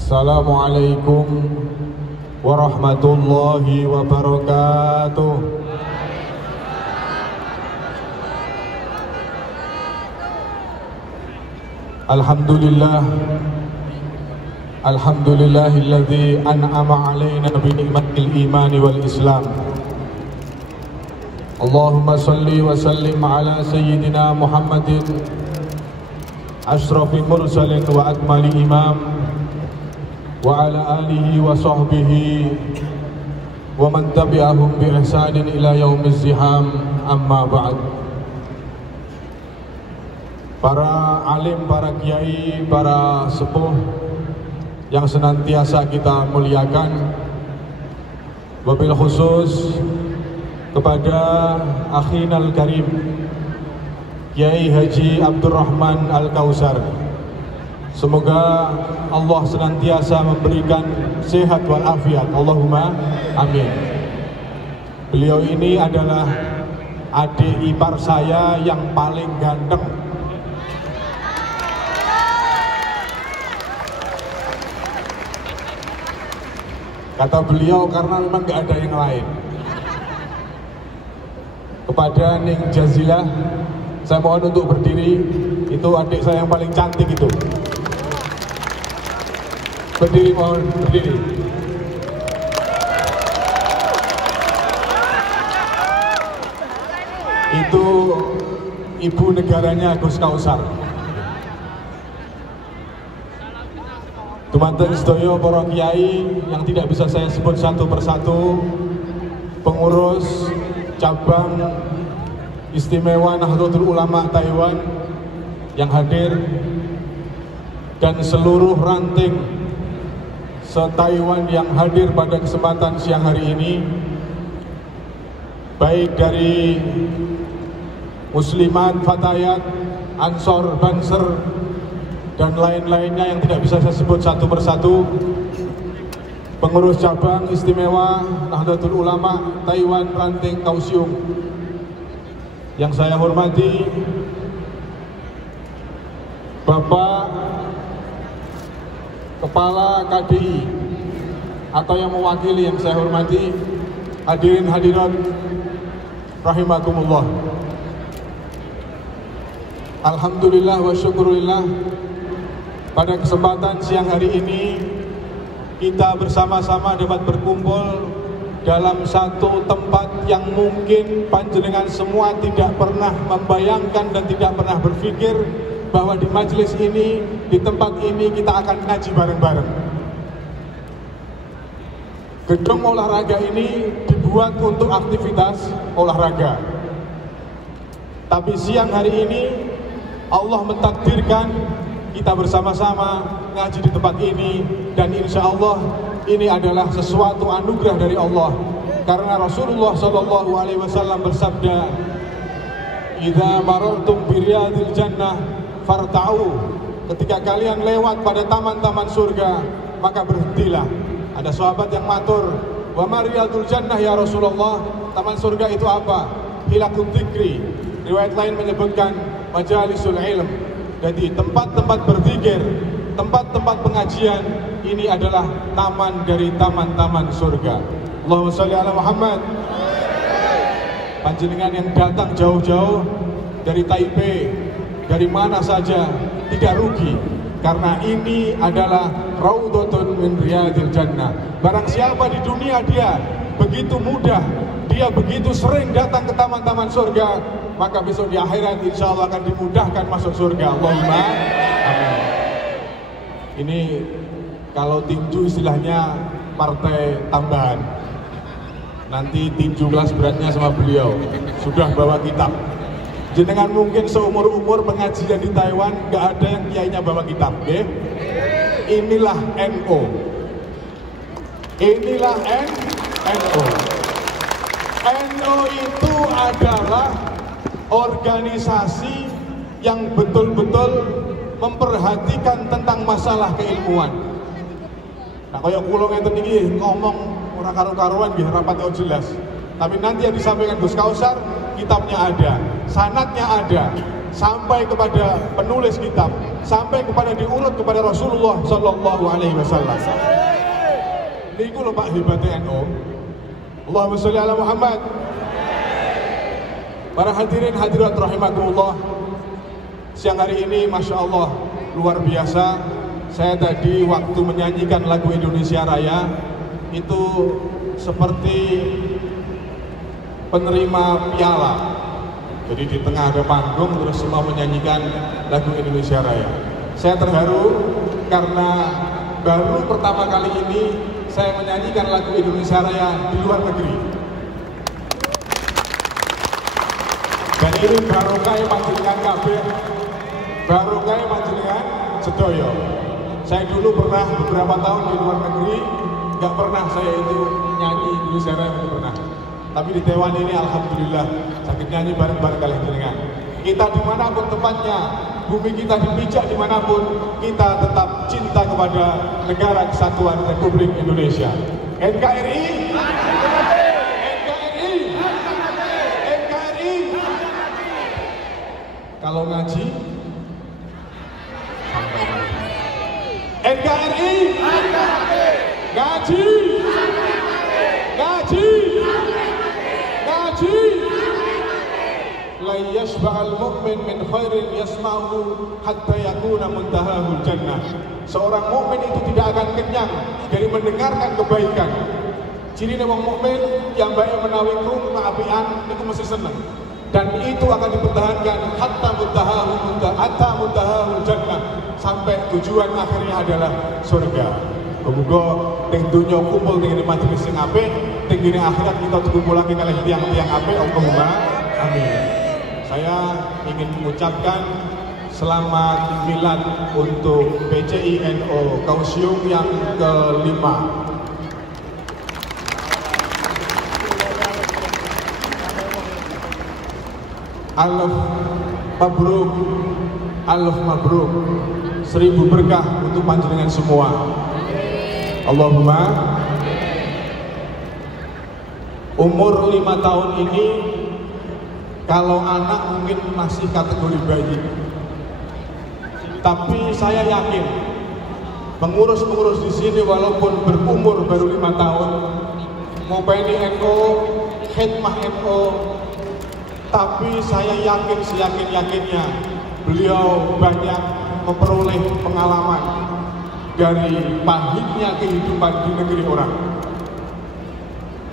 Assalamualaikum warahmatullahi wabarakatuh. Alhamdulillah, alhamdulillahilladzi an'ama alaina bi ni'matil imani wal islam. Allahumma salli wa sallim ala sayyidina Muhammadin ashrafil mursalin wa akmali imam wa ala alihi wa sahbihi wa man tabi'ahum bi ihsanin ila yaumiz ziham, amma ba'd. Para alim, para kiai, para sepuh yang senantiasa kita muliakan, wabil khusus kepada akhinal karim Kiai Haji Abdurrahman Al-Kausar. Semoga Allah senantiasa memberikan sehat wal afiat, Allahumma amin. Beliau ini adalah adik ipar saya yang paling ganteng. Kata beliau karena memang gak ada yang lain. Kepada Ning Jazilah, saya mohon untuk berdiri. Itu adik saya yang paling cantik itu. Berdiri, mohon berdiri. Itu ibu negaranya Gus Kausar. Dumateng sedaya para kiai yang tidak bisa saya sebut satu persatu, pengurus cabang istimewa Nahdlatul Ulama Taiwan yang hadir, dan seluruh ranting se-Taiwan yang hadir pada kesempatan siang hari ini, baik dari muslimat, fatayat, ansor, banser, dan lain-lainnya yang tidak bisa saya sebut satu persatu, pengurus cabang istimewa Nahdlatul Ulama Taiwan ranting Kaohsiung yang saya hormati, Bapak Kepala KDI atau yang mewakili yang saya hormati, hadirin hadirat rahimakumullah. Alhamdulillah wa syukurillah, pada kesempatan siang hari ini kita bersama-sama dapat berkumpul dalam satu tempat yang mungkin panjenengan semua tidak pernah membayangkan dan tidak pernah berpikir bahwa di majelis ini, di tempat ini kita akan ngaji bareng-bareng. Gedung olahraga ini dibuat untuk aktivitas olahraga. Tapi siang hari ini Allah mentakdirkan kita bersama-sama ngaji di tempat ini, dan insya Allah ini adalah sesuatu anugerah dari Allah. Karena Rasulullah SAW bersabda, "Idza marartum bi riyadil jannah farta'u." Ketika kalian lewat pada taman-taman surga, maka berhentilah. Ada sahabat yang matur, "Wa ma riyadul jannah ya Rasulullah?" Taman surga itu apa? Hilakut dzikri. Riwayat lain menyebutkan majalisul ilm. Jadi tempat-tempat berzikir, tempat-tempat pengajian, ini adalah taman dari taman-taman surga. Allahumma sholli ala Muhammad. Panjenengan yang datang jauh-jauh dari Taipei, dari mana saja, tidak rugi, karena ini adalah raudhatun min riyadil jannah. Barang siapa di dunia dia begitu mudah, dia begitu sering datang ke taman-taman surga, maka besok di akhirat insya Allah akan dimudahkan masuk surga. Allahumma amin. Ini kalau tinju istilahnya partai tambahan. Nanti tinju kelas beratnya sama beliau sudah bawa kitab. Jenengan mungkin seumur-umur pengajian di Taiwan gak ada yang kiainya bawa kitab, okay? Inilah NO. Inilah NO. NO itu adalah organisasi yang betul-betul memperhatikan tentang masalah keilmuan. Nah, kayak kula ngeten iki ngomong ora karo-karuan nggih rapate jelas. Tapi nanti yang disampaikan Gus Kausar, kitabnya ada, sanadnya ada, sampai kepada penulis kitab, sampai kepada diurut kepada Rasulullah Sallallahu Alaihi Wasallam. Niku lho Pak hebatnya NU. Allahumma sholli ala Muhammad. Para hadirin hadirat rahimakumullah, siang hari ini Masya Allah luar biasa. Saya tadi waktu menyanyikan lagu Indonesia Raya itu seperti penerima piala. Jadi di tengah ada panggung terus semua menyanyikan lagu Indonesia Raya. Saya terharu karena baru pertama kali ini saya menyanyikan lagu Indonesia Raya di luar negeri. Dan ini barokah panjenengan kabeh, barokah panjenengan sedoyo. Saya dulu pernah beberapa tahun di luar negeri, nggak pernah saya itu nyanyi Indonesia Raya, belum pernah. Tapi di Taiwan ini alhamdulillah sakit nyanyi bareng-bareng kalian jenengan. Kita dimanapun tempatnya, bumi kita dipijak dimanapun, kita tetap cinta kepada negara kesatuan Republik Indonesia. NKRI, NKRI, NKRI. Kalau ngaji, NKRI, ngaji, ngaji, ngaji. La yashba'al mu'min min khairin yasma'uhu hatta yakuna muntahahul jannah. Seorang mukmin itu tidak akan kenyang dari mendengarkan kebaikan. Ciri wong mukmin yang baik menawi krungu kaapian itu mesti seneng. Dan itu akan dipertahankan hatta muntahahul jannah, sampai tujuan akhirnya adalah surga. Muga teng dunya kumpul teng majelis sing apik, teng akhirat kita dikumpulake kalih tiang-tiang apik. Allahumma amin. Saya ingin mengucapkan selamat milad untuk PCI NU Kausium yang ke-5. Alaf mabruk, alaf mabruk, 1000 berkah untuk panjenengan semua. Allahumma. Umur 5 tahun ini, kalau anak mungkin masih kategori bayi, tapi saya yakin pengurus-pengurus di sini walaupun berumur baru 5 tahun, ngopeni NU, khidmah NU, tapi saya yakin seyakin-yakinnya beliau banyak memperoleh pengalaman dari pahitnya kehidupan di negeri orang.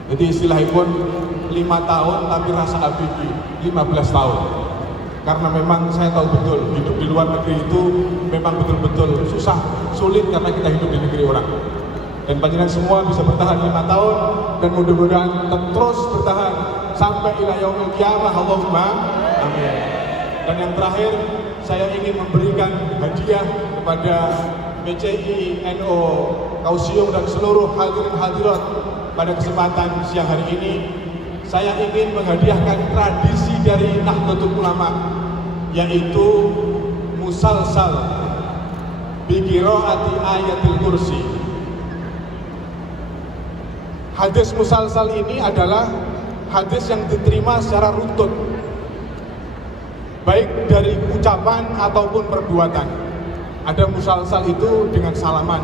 Jadi istilahnya pun 5 tahun tapi rasa abidi 15 tahun. Karena memang saya tahu betul hidup di luar negeri itu memang betul-betul susah, sulit karena kita hidup di negeri orang. Dan panjenengan semua bisa bertahan 5 tahun dan mudah-mudahan terus bertahan sampai ila yaumil qiyamah. Allahumma amin. Dan yang terakhir, saya ingin memberikan hadiah kepada PCI NU Kausium dan seluruh hadirin hadirat pada kesempatan siang hari ini. Saya ingin menghadiahkan tradisi dari Nahdlatul Ulama, yaitu musalsal bi qiraati ayatil kursi. Hadis musalsal ini adalah hadis yang diterima secara runtut, baik dari ucapan ataupun perbuatan. Ada musalsal itu dengan salaman,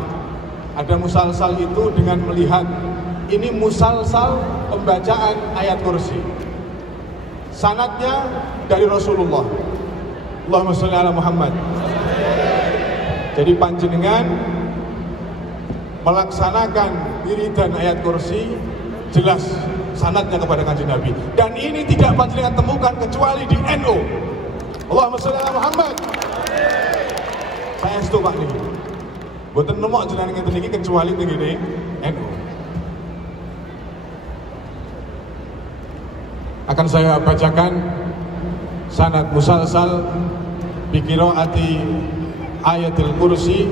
ada musalsal itu dengan melihat. Ini musalsal pembacaan ayat kursi. Sanadnya dari Rasulullah. Allahumma sholli ala Muhammad. Jadi panjenengan melaksanakan wiridan ayat kursi, jelas sanadnya kepada Kanjeng Nabi. Dan ini tidak panjenengan temukan kecuali di NU. Allahumma sholli ala Muhammad. Saya setuju Pak nih. Mboten nemok jenengan ngeten iki kecuali teng ngene NU. Akan saya bacakan sanad musalsal bi qiraati ayatil kursi.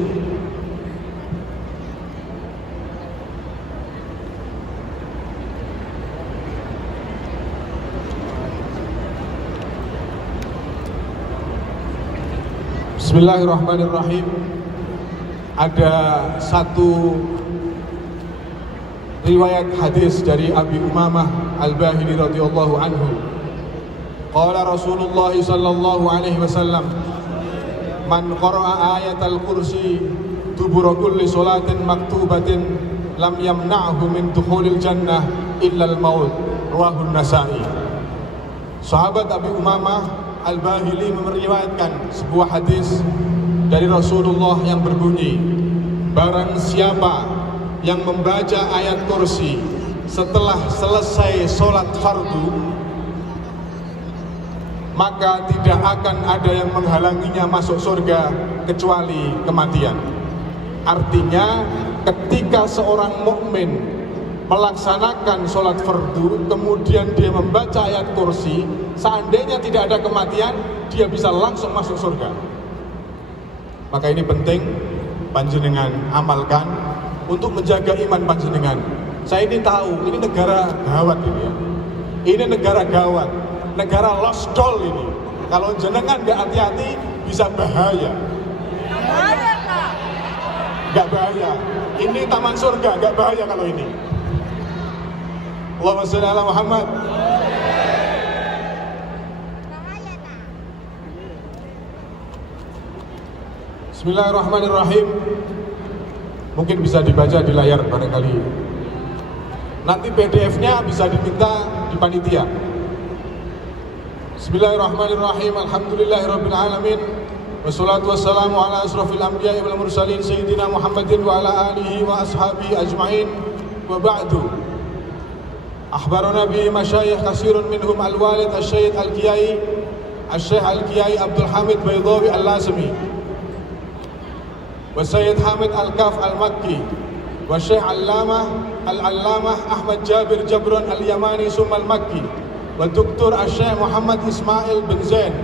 Bismillahirrahmanirrahim. Ada satu riwayat hadis dari Abi Umamah Al-Bahili radhiyallahu anhu. Qala Rasulullah sallallahu alaihi wasallam, man qara'a ayatal kursi dubura kulli salatin maktubatin lam yamna'hu min dukhulil jannah illa al-maut. Rawahu Nasa'i. Sahabat Abi Umamah Al-Bahili meriwayatkan sebuah hadis dari Rasulullah yang berbunyi, barang siapa yang membaca ayat kursi setelah selesai sholat fardu, maka tidak akan ada yang menghalanginya masuk surga kecuali kematian. Artinya, ketika seorang mukmin melaksanakan sholat fardu, kemudian dia membaca ayat kursi, seandainya tidak ada kematian, dia bisa langsung masuk surga. Maka ini penting panjenengan amalkan untuk menjaga iman panjenengan. Saya ini tahu, ini negara gawat ini ya. Ini negara gawat, negara lost doll ini. Kalau jenengan nggak hati-hati bisa bahaya. Nggak bahaya. Ini taman surga, nggak bahaya kalau ini. Allahumma shalli ala Muhammad. Bismillahirrahmanirrahim. Mungkin bisa dibaca di layar barangkali. Nanti PDF-nya bisa diminta di panitia. Bismillahirrahmanirrahim. Alhamdulillahirabbil alamin. Wassalatu wassalamu ala asrofil anbiya'i wal mursalin sayyidina Muhammadin wa ala alihi wa ashabihi ajma'in. Wa ba'du. Akhbarana bi masyayikh kasirun minhum al-walid al-syekh al-Qiyai al-Syekh al-Qiyai Abdul Hamid Baydawi al-Lazmi wa Sayyid Hamid al-Kaf al-Makki wa Syekh al-Allamah Ahmad Jabir Jabron al-Yamani summa al-Makki wa Dr. al-Syekh Muhammad Ismail bin Zain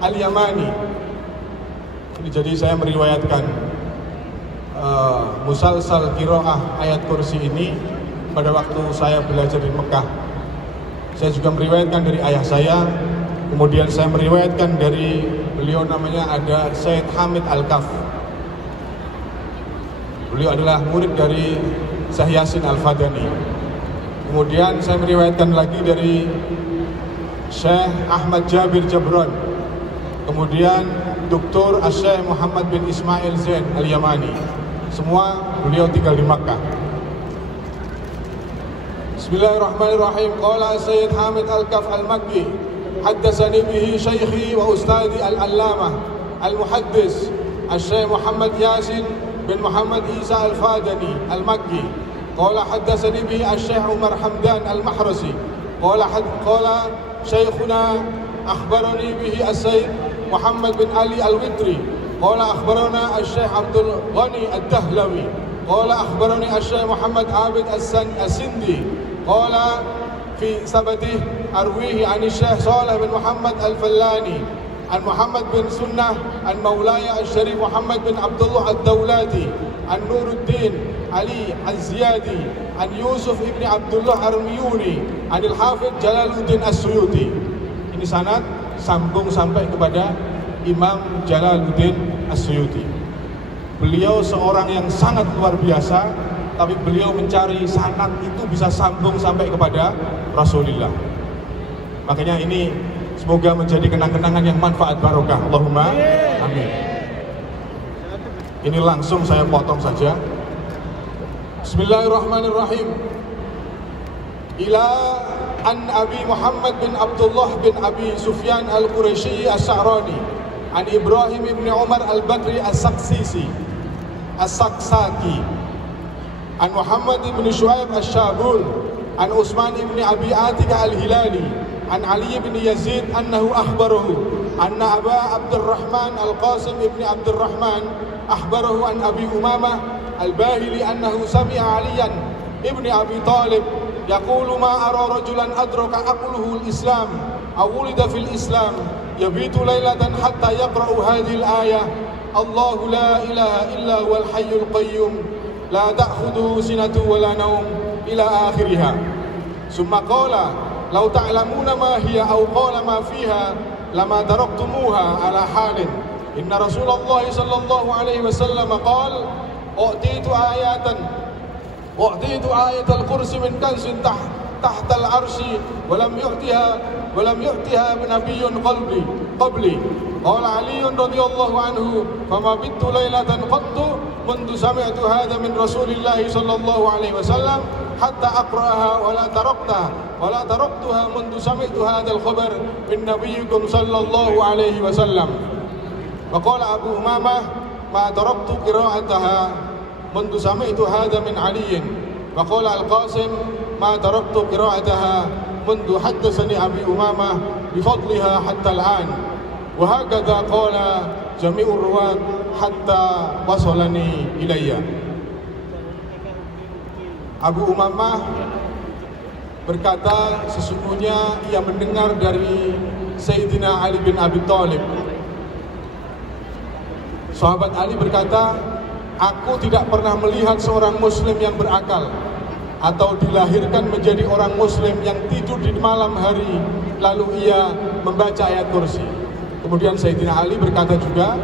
al-Yamani. Jadi saya meriwayatkan musalsal qiraah ayat kursi ini pada waktu saya belajar di Mekah. Saya juga meriwayatkan dari ayah saya, kemudian saya meriwayatkan dari beliau, namanya ada Sayyid Hamid Al-Kaf. Beliau adalah murid dari Syekh Yasin Al-Fadani. Kemudian saya meriwayatkan lagi dari Syekh Ahmad Jabir Jabron. Kemudian Dr. Syekh Muhammad bin Ismail Zain Al-Yamani. Semua beliau tinggal di Makkah. Bismillahirrahmanirrahim. Qala Sayyid Hamid Al-Kaf Al-Makki, haddatsani bihi syaikhi wa ustadi al-allamah al-muhaddis Syekh Muhammad Yasin bin Muhammad Isa Al-Fadani Al-Makki. Qala haddatsani bihi Syekh Umar Hamdan Al-Mahrasi. Qala Syekhuna akhbarani bihi Sayyid Muhammad bin Ali Al-Witri. Qala akhbarana Syekh Abdul Ghani Ad-Dahlawi. Qala akhbarani Syekh Muhammad Abid As-Sindi. Qala fi sabati arwihi an Syekh Saleh bin Muhammad Al-Fallani an Muhammad bin Sunnah an Maulaya Al-Syarif Muhammad bin Abdullah Ad-Dawlati an Nuruddin Ali Al-Ziyadi an Yusuf ibn Abdullah Ar-Miyuni an Al-Hafidh Jalaluddin As-Suyuti. Ini sanad sambung sampai kepada Imam Jalaluddin As-Suyuti. Beliau seorang yang sangat luar biasa, tapi beliau mencari sanad itu bisa sambung sampai kepada Rasulullah. Makanya ini semoga menjadi kenang-kenangan yang manfaat barokah. Allahumma amin. Ini langsung saya potong saja. Bismillahirrahmanirrahim. Ila an Abi Muhammad bin Abdullah bin Abi Sufyan Al-Quraisy As-Sa'rani an Ibrahim ibn Umar Al-Bakri As-Saksisi As-Saksaki an Muhammad ibn Shu'aib Al-Shabul an Utsman ibn Abi Atika Al-Hilali an Ali ibn Yazid annahu akhbarahu anna Aba Abdurrahman Al-Qasim ibn Abdurrahman akhbarahu an Abi Umamah Al-Bahili annahu sami'a Aliyan ibn Abi Talib yaqulu ma ara rajulan adraka aqluhu al-Islam aw wulida fil Islam yabitu laylatan hatta yaqra'u hadhihi al-ayah Allahu la ilaha illa huwal hayyul qayyum la ta'khudhuhu sinatun wa la nawm ila akhiriha. Summa qala law ta'lamuna ma hiya aw qala ma fiha lama taraktumuha ala halin. Inna Rasulullah sallallahu alaihi wasallam qala u'titu ayatal kursi min kanzin tahta al-arshi wa lam yu'tiha ولم يؤتها نبي قبلي قال علي رضي الله عنه فما بت ليلة قط منذ سمعت هذا من رسول الله صلى الله عليه وسلم حتى أقرأها ولا تركتها منذ سمعت هذا الخبر من نبيكم صلى الله عليه وسلم. وقال أبو أمامة ما تركت قراءتها منذ سمعت هذا من علي. وقال القاسم ما تركت قراءتها منذ حدثني أبي أمامة بفضلها حتى الآن. وهكذا قال جميع الرواة حتى وصلني إلي. Abu Umamah berkata sesungguhnya ia mendengar dari Sayyidina Ali bin Abi Thalib. Sahabat Ali berkata, aku tidak pernah melihat seorang muslim yang berakal atau dilahirkan menjadi orang muslim yang tidur di malam hari lalu ia membaca ayat kursi. Kemudian Sayyidina Ali berkata juga,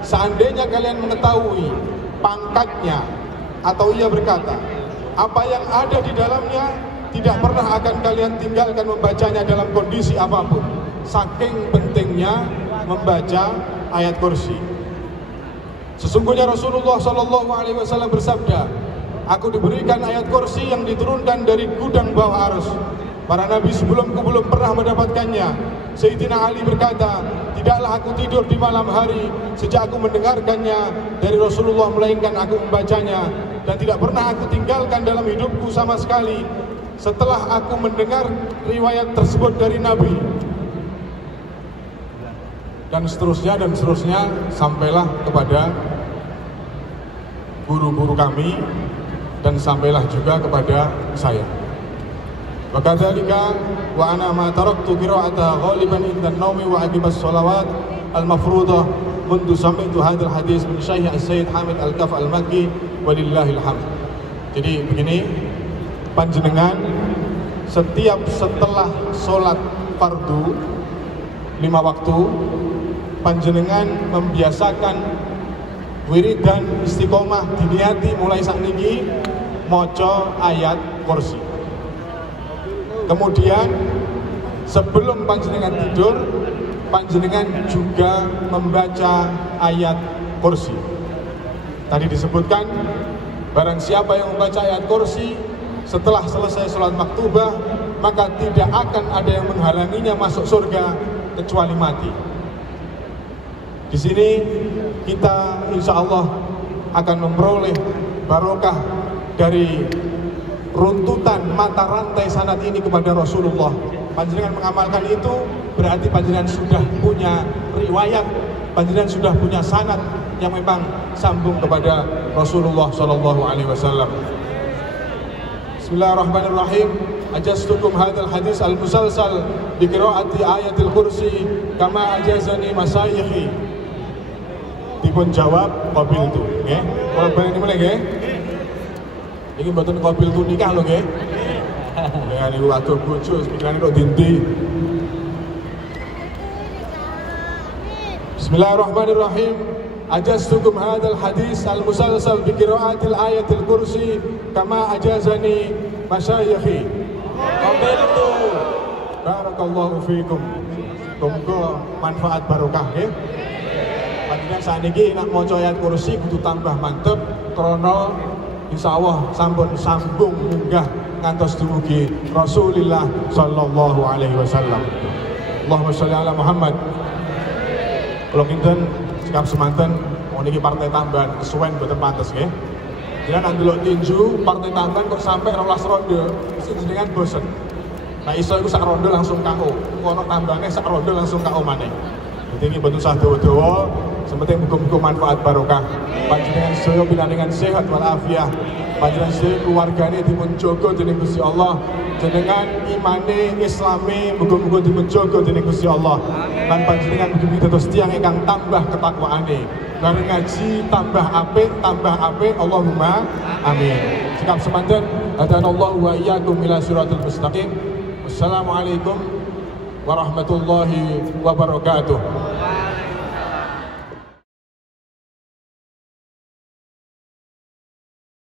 seandainya kalian mengetahui pangkatnya, atau ia berkata, apa yang ada di dalamnya tidak pernah akan kalian tinggalkan membacanya dalam kondisi apapun. Saking pentingnya membaca ayat kursi. Sesungguhnya Rasulullah SAW bersabda, aku diberikan ayat kursi yang diturunkan dari gudang bawah arus. Para nabi sebelumku belum pernah mendapatkannya. Sayyidina Ali berkata, tidaklah aku tidur di malam hari sejak aku mendengarkannya dari Rasulullah, melainkan aku membacanya, dan tidak pernah aku tinggalkan dalam hidupku sama sekali setelah aku mendengar riwayat tersebut dari Nabi. Dan seterusnya sampailah kepada guru-guru kami dan sampailah juga kepada saya. Wa kadzalika wa ana ma taraktu qira'ata ghaliban inda an-nawmi wa aqibas shalawat al-mafruḍah mundu sami'tu hadzal hadis min Syekh Sayyid Hamid Al-Kaf Al-Makki walillahil hamd. Jadi begini, panjenengan setiap setelah sholat fardu 5 waktu, panjenengan membiasakan wiridan istiqomah diniati mulai sakniki maca ayat kursi. Kemudian sebelum panjenengan tidur, panjenengan juga membaca ayat kursi. Tadi disebutkan, barang siapa yang membaca ayat kursi setelah selesai sholat maktubah, maka tidak akan ada yang menghalanginya masuk surga kecuali mati. Di sini kita insya Allah akan memperoleh barokah dari runtutan mata rantai sanad ini kepada Rasulullah. Panjenengan mengamalkan itu berarti panjenengan sudah punya riwayat, panjenengan sudah punya sanad yang memang sambung kepada Rasulullah SAW. Bismillahirrahmanirrahim. Ajastukum hadzal hadis al-musalsal bi qiraati ayatil kursi kama ajazani masyayikhi. Dipun jawab qabil tu, nggih. Kalau balen ini nggih. Iki mboten qabil tu nikah lho nggih. Ya niku atur bojo pikirane kok dindi. Bismillahirrahmanirrahim. Ajastukum hadzal hadis al-musalsal bi qiraatil ayatil kursi kama ajazani masyayikhi. Qabiltu. Barakallahu fiikum. Muga manfaat barokah nggih. Panjenengan saniki nek maca ayat kursi kudu tambah mantep krana insyaallah sampun sambung munggah ngantos dumugi Rasulullah sallallahu alaihi wasallam. Allahumma sholli ala Muhammad. Kula kinten sikap semanten niki partai tambahan kesuwen mboten pantes nggih. Jenengan ndelok tinju partai tambahan kok sampai 12 ronde, mesti jenengan bosen. Nah iso iku sak ronde langsung KO. Ono tambahane sak ronde langsung KO maneh. Dadi iki mboten usah dawa-dawa, sementing muga-muga manfaat barokah. Panjenengan sedaya pinanengan sehat walafiat. Panjenengan sedaya keluargane dipun jaga dening Gusti Allah. Jenengan imane, islame muga-muga dipun jaga dening Gusti Allah. Lan panjenengan mugi dados tiyang ingkang tambah ketakwaane. Bareng ngaji tambah apik, Allahumma amin. Sikap semanten, hadanallahu wa iyyakum ila siratal mustaqim. Wassalamualaikum warahmatullahi wabarakatuh.